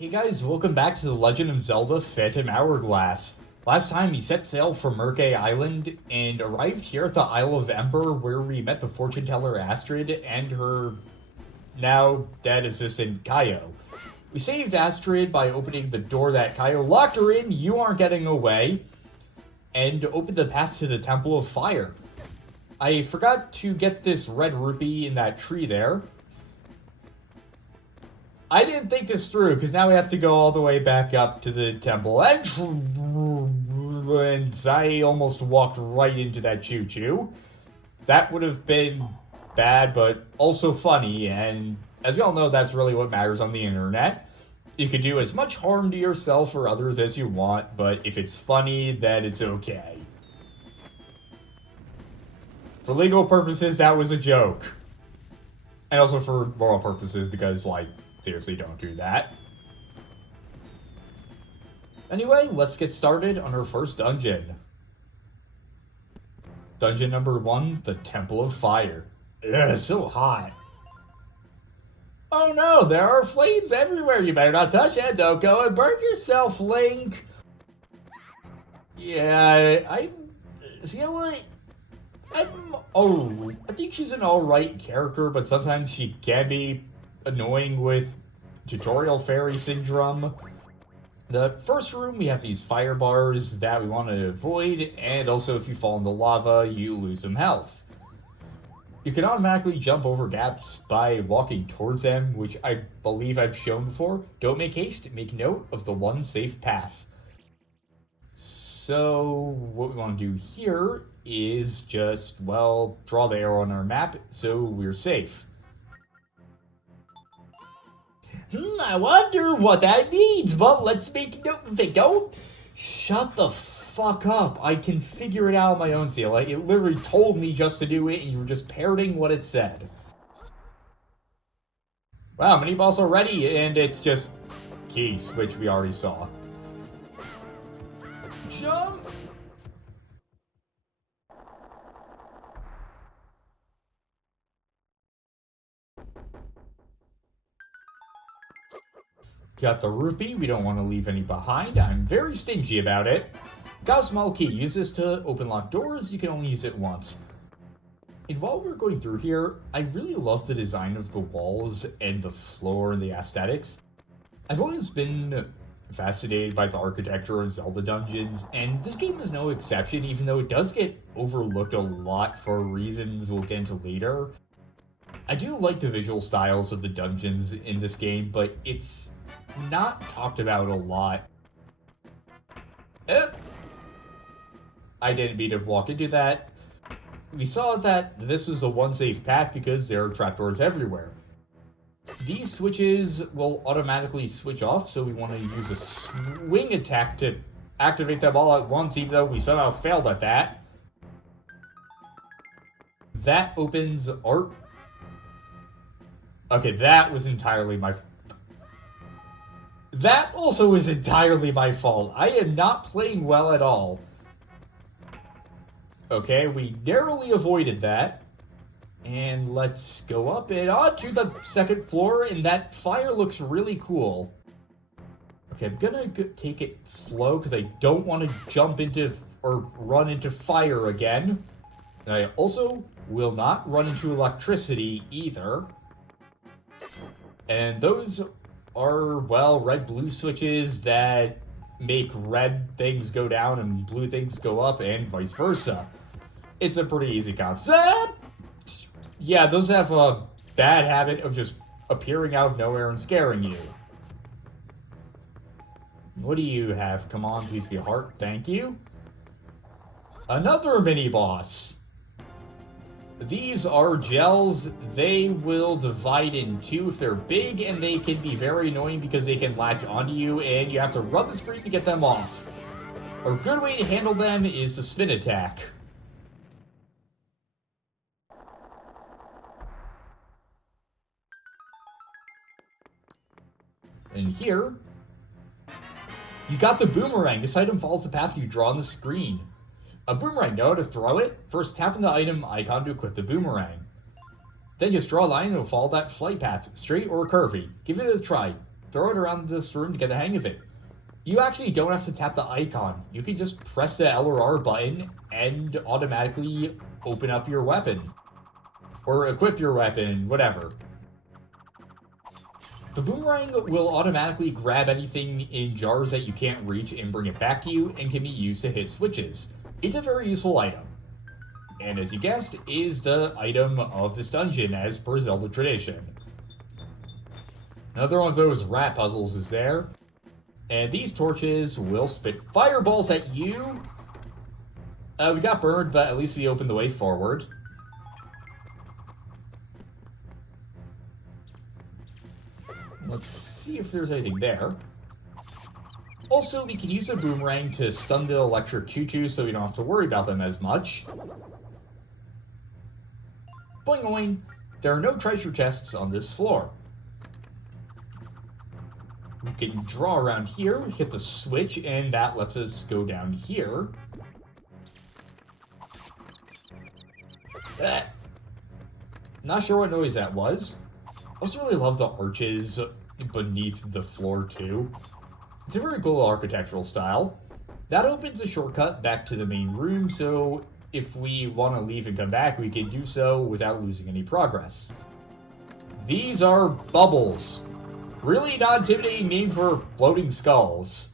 Hey guys, welcome back to The Legend of Zelda Phantom Hourglass. Last time we set sail from Merkay Island and arrived here at the Isle of Ember where we met the fortune teller Astrid and her now dead assistant Kaio. We saved Astrid by opening the door that Kaio locked her in, you aren't getting away, and opened the path to the Temple of Fire. I forgot to get this red rupee in that tree there. I didn't think this through, because now we have to go all the way back up to the temple. And I almost walked right into that choo-choo. That would have been bad, but also funny, and as we all know, that's really what matters on the internet. You can do as much harm to yourself or others as you want, but if it's funny, then it's okay. For legal purposes, that was a joke. And also for moral purposes, because, seriously, don't do that. Anyway, let's get started on our first dungeon. Dungeon number 1, the Temple of Fire. Ugh, so hot. Oh no, there are flames everywhere. You better not touch it. Don't go and burn yourself, Link. Yeah, I think she's an alright character, but sometimes she can be annoying with tutorial fairy syndrome. The first room, we have these fire bars that we want to avoid, and also if you fall into lava, you lose some health. You can automatically jump over gaps by walking towards them, which I believe I've shown before. Don't make haste, make note of the one safe path. So what we want to do here is just, draw the arrow on our map so we're safe. I wonder what that means, but let's make note of it. Don't shut the fuck up. I can figure it out on my own, Seal. It literally told me just to do it, and you were just parroting what it said. Wow, mini boss already, and it's just keys, which we already saw. Jump! Got the rupee, we don't want to leave any behind. I'm very stingy about it. Got a small key, use this to open locked doors, you can only use it once. And while we're going through here, I really love the design of the walls and the floor and the aesthetics. I've always been fascinated by the architecture of Zelda dungeons, and this game is no exception, even though it does get overlooked a lot for reasons we'll get into later. I do like the visual styles of the dungeons in this game, but it's not talked about a lot. I didn't mean to walk into that. We saw that this was the one safe path because there are trapdoors everywhere. These switches will automatically switch off, so we want to use a swing attack to activate them all at once, even though we somehow failed at that. That opens art. Okay, that was entirely my... That also was entirely my fault. I am not playing well at all. Okay, we narrowly avoided that. And let's go up and onto the second floor, and that fire looks really cool. Okay, I'm gonna take it slow because I don't want to jump into or run into fire again. And I also will not run into electricity either. And those are, red-blue switches that make red things go down and blue things go up, and vice versa. It's a pretty easy concept. Yeah, those have a bad habit of just appearing out of nowhere and scaring you. What do you have? Come on, please be a heart. Thank you. Another mini-boss. These are gels. They will divide in two if they're big, and they can be very annoying because they can latch onto you, and you have to run the screen to get them off. A good way to handle them is the spin attack. And here, you got the boomerang. This item follows the path you draw on the screen. A boomerang, know how to throw it? First, tap on the item icon to equip the boomerang. Then just draw a line and it'll follow that flight path, straight or curvy. Give it a try. throw it around this room to get the hang of it. You actually don't have to tap the icon. You can just press the L or R button and automatically open up your weapon. Or equip your weapon, whatever. The boomerang will automatically grab anything in jars that you can't reach and bring it back to you, and can be used to hit switches. It's a very useful item. And as you guessed, is the item of this dungeon, as per Zelda tradition. Another one of those rat puzzles is there. And these torches will spit fireballs at you. We got burned, but at least we opened the way forward. Let's see if there's anything there. Also, we can use a boomerang to stun the electric choo-choo so we don't have to worry about them as much. Boing boing! There are no treasure chests on this floor. We can draw around here, hit the switch, and that lets us go down here. Not sure what noise that was. I also really love the arches beneath the floor, too. It's a very cool architectural style. That opens a shortcut back to the main room, so if we want to leave and come back, we can do so without losing any progress. These are bubbles. Really not intimidating name for floating skulls.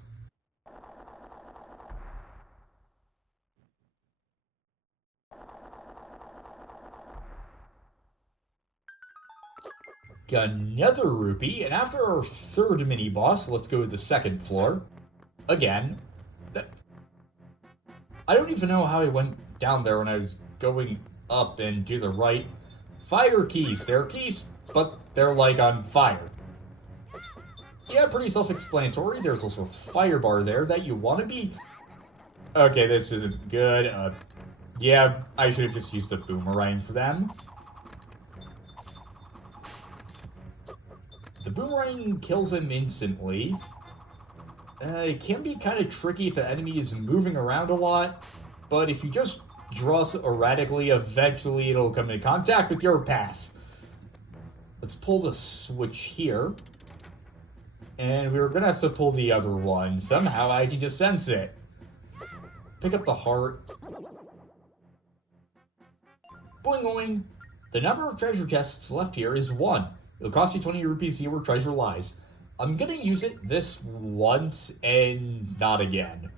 Got another rupee, and after our third mini-boss, let's go to the second floor. Again. I don't even know how I went down there when I was going up and to the right. Fire keys. They're keys, but they're like on fire. Yeah, pretty self-explanatory. There's also a fire bar there that you want to be... Okay, this isn't good. Yeah, I should have just used a boomerang for them. The boomerang kills him instantly. It can be kind of tricky if the enemy is moving around a lot, but if you just draw erratically, eventually it'll come in contact with your path. Let's pull the switch here. And we were gonna have to pull the other one. Somehow I can just sense it. Pick up the heart. Boing boing. The number of treasure chests left here is 1. It'll cost you 20 rupees to see where treasure lies. I'm gonna use it this once and not again.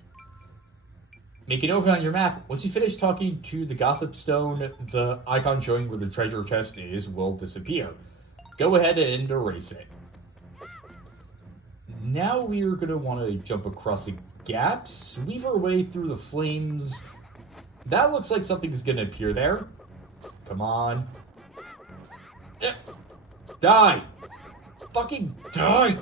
Make a note on your map. Once you finish talking to the gossip stone, the icon showing where the treasure chest is will disappear. Go ahead and erase it. Now we're gonna want to jump across the gaps, weave our way through the flames. That looks like something's gonna appear there. Come on. Die! Fucking die!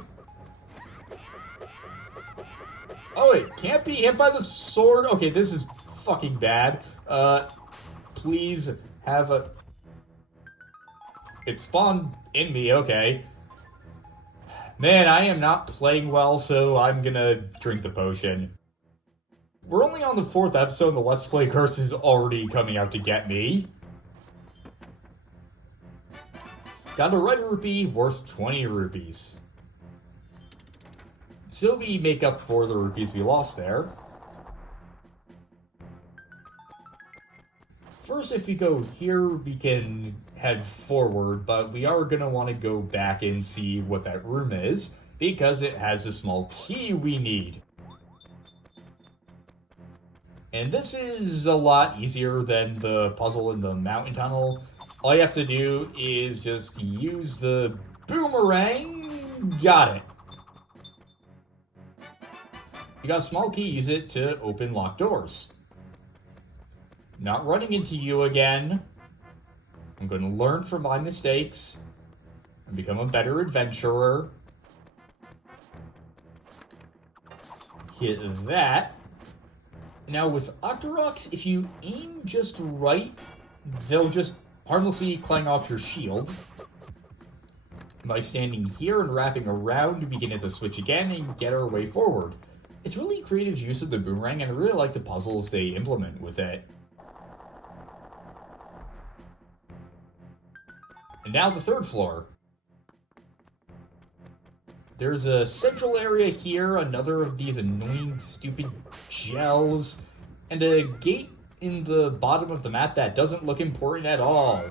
Oh, it can't be hit by the sword? Okay, this is fucking bad. Please have a... It spawned in me, okay. Man, I am not playing well, so I'm gonna drink the potion. We're only on the 4th episode, and the Let's Play curse is already coming out to get me. Got a red rupee worth 20 rupees. So we make up for the rupees we lost there. First, if we go here, we can head forward, but we are going to want to go back and see what that room is, because it has a small key we need. And this is a lot easier than the puzzle in the mountain tunnel. All you have to do is just use the boomerang. Got it. You got a small key, use it to open locked doors. Not running into you again. I'm going to learn from my mistakes and become a better adventurer. Hit that. Now with Octoroks, if you aim just right, they'll just harmlessly clang off your shield. By standing here and wrapping around, we can hit the switch again and get our way forward. It's really creative use of the boomerang, and I really like the puzzles they implement with it. And now the 3rd floor. There's a central area here, another of these annoying, stupid gels, and a gate in the bottom of the map that doesn't look important at all.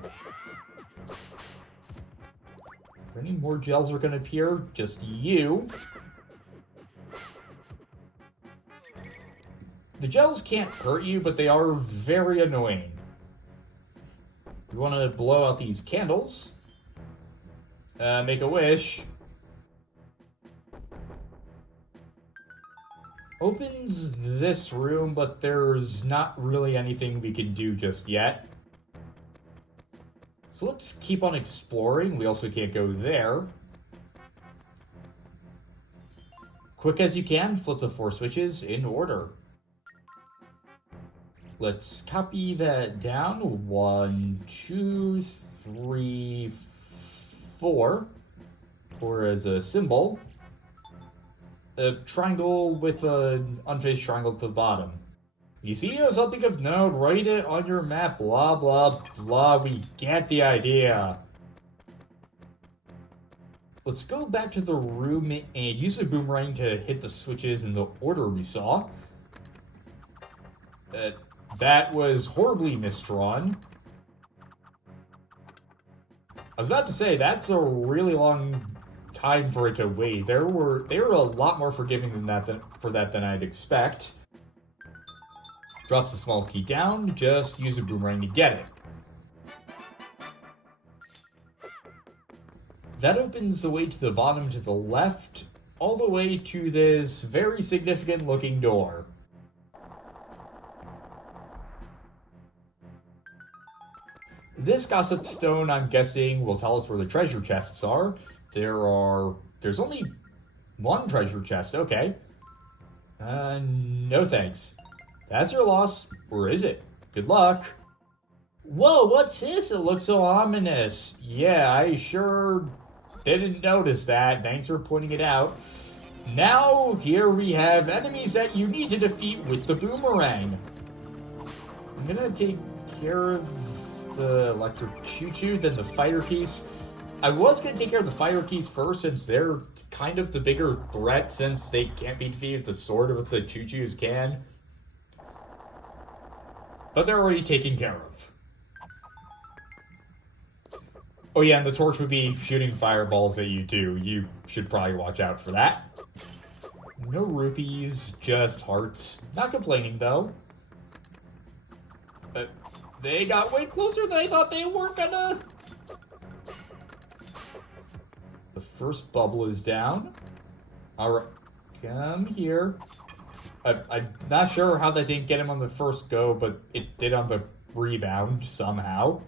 Any more gels are going to appear? Just you. The gels can't hurt you, but they are very annoying. You want to blow out these candles. Make a wish. Opens this room, but there's not really anything we can do just yet. So let's keep on exploring. We also can't go there. Quick as you can, flip the 4 switches in order. Let's copy that down. 1, 2, 3, 4. 4 as a symbol. A triangle with an unfinished triangle at the bottom. You see something of note, write it on your map, blah, blah, blah. We get the idea. Let's go back to the room and use the boomerang to hit the switches in the order we saw. That was horribly misdrawn. I was about to say, that's a really long time for it to wait. They were a lot more forgiving than that than I'd expect. Drops a small key down, just use a boomerang to get it. That opens the way to the bottom to the left, all the way to this very significant looking door. This gossip stone, I'm guessing, will tell us where the treasure chests are. There's only one treasure chest, okay. No thanks. That's your loss. Or is it? Good luck. Whoa, what's this? It looks so ominous. Yeah, I sure didn't notice that. Thanks for pointing it out. Now, here we have enemies that you need to defeat with the boomerang. I'm gonna take care of the electric choo-choo, then the fighter piece. I was gonna take care of the fighter keys first, since they're kind of the bigger threat, since they can't be defeated with the sword of the choo-choos can. But they're already taken care of. Oh yeah, and the torch would be shooting fireballs at you too. You should probably watch out for that. No rupees, just hearts. Not complaining though. They got way closer than I thought they were gonna. The first bubble is down. Alright, come here. I'm not sure how that didn't get him on the first go, but it did on the rebound somehow.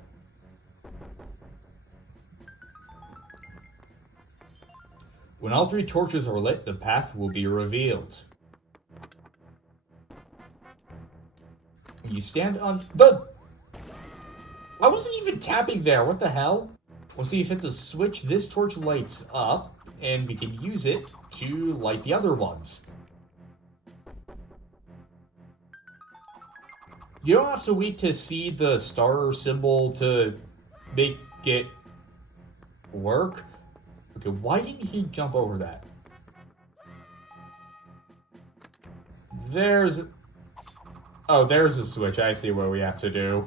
When all 3 torches are lit, the path will be revealed. When you stand on the... I wasn't even tapping there, what the hell? Once you hit the switch, this torch lights up, and we can use it to light the other ones. You don't have to wait to see the star symbol to make it work. Okay, why didn't he jump over that? There's a switch. I see what we have to do.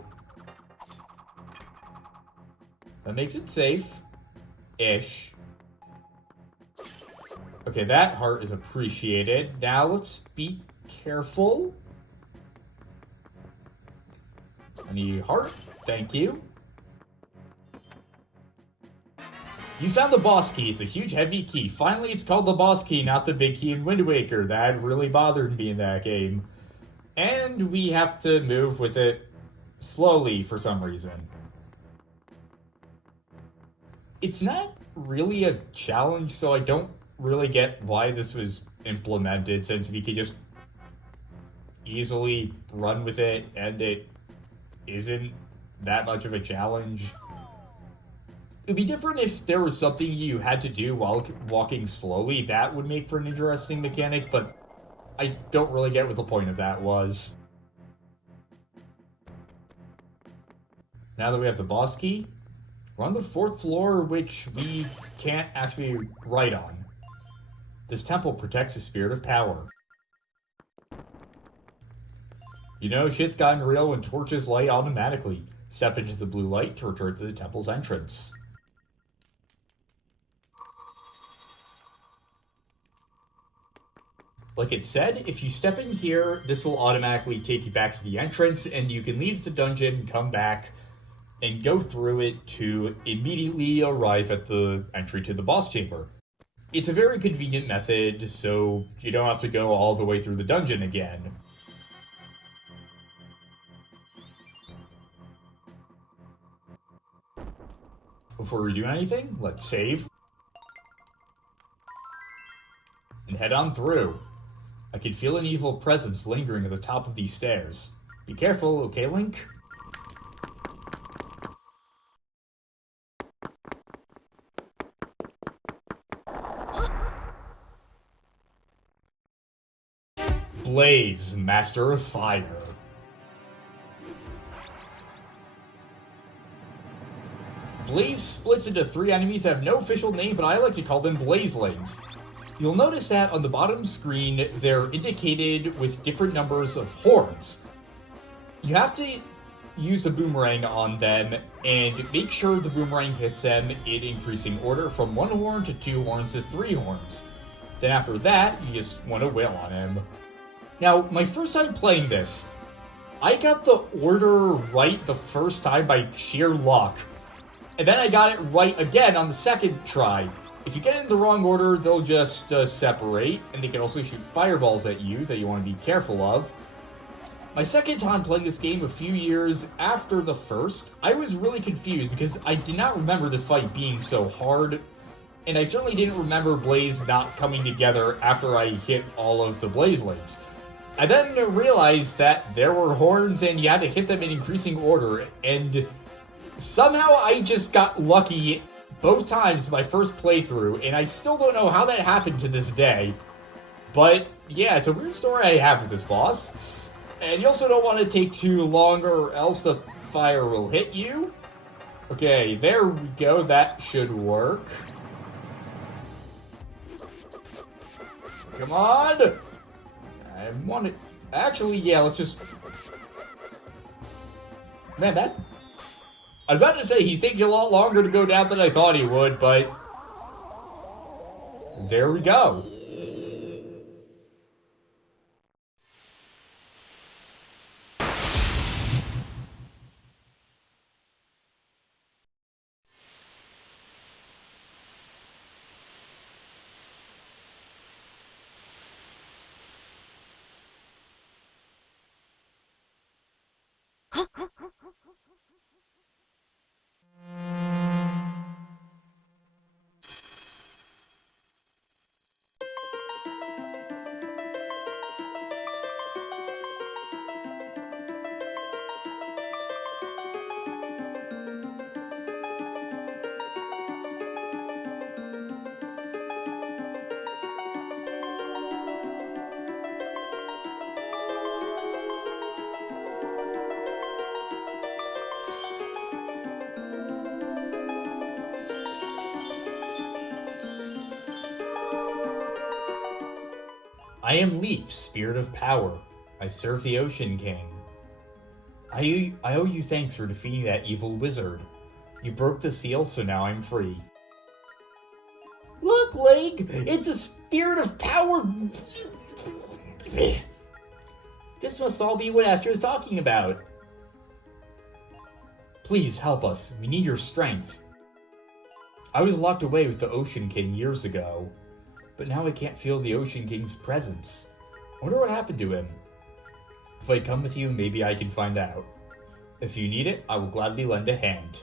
That makes it safe-ish. Okay, that heart is appreciated. Now let's be careful. I need a heart. Thank you. You found the boss key. It's a huge, heavy key. Finally, it's called the boss key, not the big key in Wind Waker. That really bothered me in that game. And we have to move with it slowly for some reason. It's not really a challenge, so I don't really get why this was implemented, since we could just easily run with it, and it isn't that much of a challenge. It'd be different if there was something you had to do while walking slowly. That would make for an interesting mechanic, but I don't really get what the point of that was. Now that we have the boss key, we're on the 4th floor, which we can't actually write on. This temple protects the spirit of power. You know, shit's gotten real when torches light automatically. Step into the blue light to return to the temple's entrance. Like it said, if you step in here, this will automatically take you back to the entrance, and you can leave the dungeon, come back, and go through it to immediately arrive at the entry to the boss chamber. It's a very convenient method, so you don't have to go all the way through the dungeon again. Before we do anything, let's save. And head on through. I can feel an evil presence lingering at the top of these stairs. Be careful, okay, Link? Blaaz, Master of Fire. Blaaz splits into 3 enemies that have no official name, but I like to call them Blazelings. You'll notice that on the bottom screen, they're indicated with different numbers of horns. You have to use a boomerang on them, and make sure the boomerang hits them in increasing order from 1 horn to 2 horns to 3 horns. Then after that, you just want to wail on him. Now, my first time playing this, I got the order right the first time by sheer luck. And then I got it right again on the second try. If you get it in the wrong order, they'll just separate, and they can also shoot fireballs at you that you want to be careful of. My second time playing this game a few years after the first, I was really confused because I did not remember this fight being so hard, and I certainly didn't remember Blaaz not coming together after I hit all of the Blazelings. I then realized that there were horns and you had to hit them in increasing order, and somehow I just got lucky both times my first playthrough, and I still don't know how that happened to this day. But yeah, it's a weird story I have with this boss. And you also don't want to take too long or else the fire will hit you. Okay, there we go, that should work. Come on! I want it. Actually, yeah, let's just. Man, that. I was about to say he's taking a lot longer to go down than I thought he would, but. There we go. I am Leaf, Spirit of Power. I serve the Ocean King. I owe you thanks for defeating that evil wizard. You broke the seal, so now I'm free. Look, Link! It's a Spirit of Power! This must all be what Astra is talking about. Please help us. We need your strength. I was locked away with the Ocean King years ago, but now I can't feel the Ocean King's presence. I wonder what happened to him. If I come with you, maybe I can find out. If you need it, I will gladly lend a hand.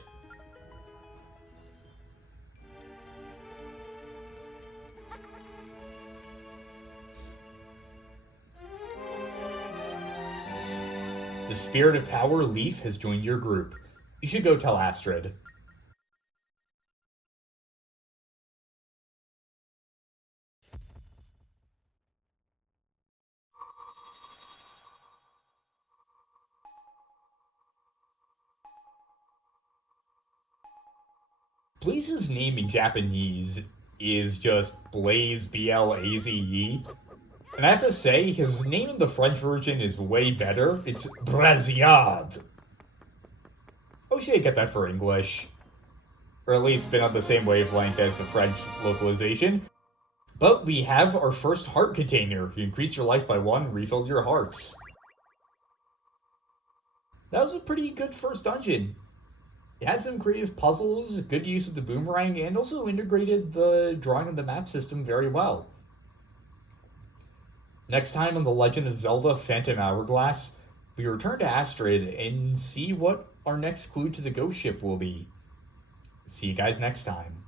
The Spirit of Power, Leaf, has joined your group. You should go tell Astrid. Blaaz's name in Japanese is just Blaze, B-L-A-Z-E. And I have to say, his name in the French version is way better. It's Braziard. I wish I could get that for English. Or at least been on the same wavelength as the French localization. But we have our first heart container. You increase your life by 1 and refill your hearts. That was a pretty good first dungeon. It had some creative puzzles, good use of the boomerang, and also integrated the drawing of the map system very well. Next time on The Legend of Zelda Phantom Hourglass, we return to Astrid and see what our next clue to the ghost ship will be. See you guys next time.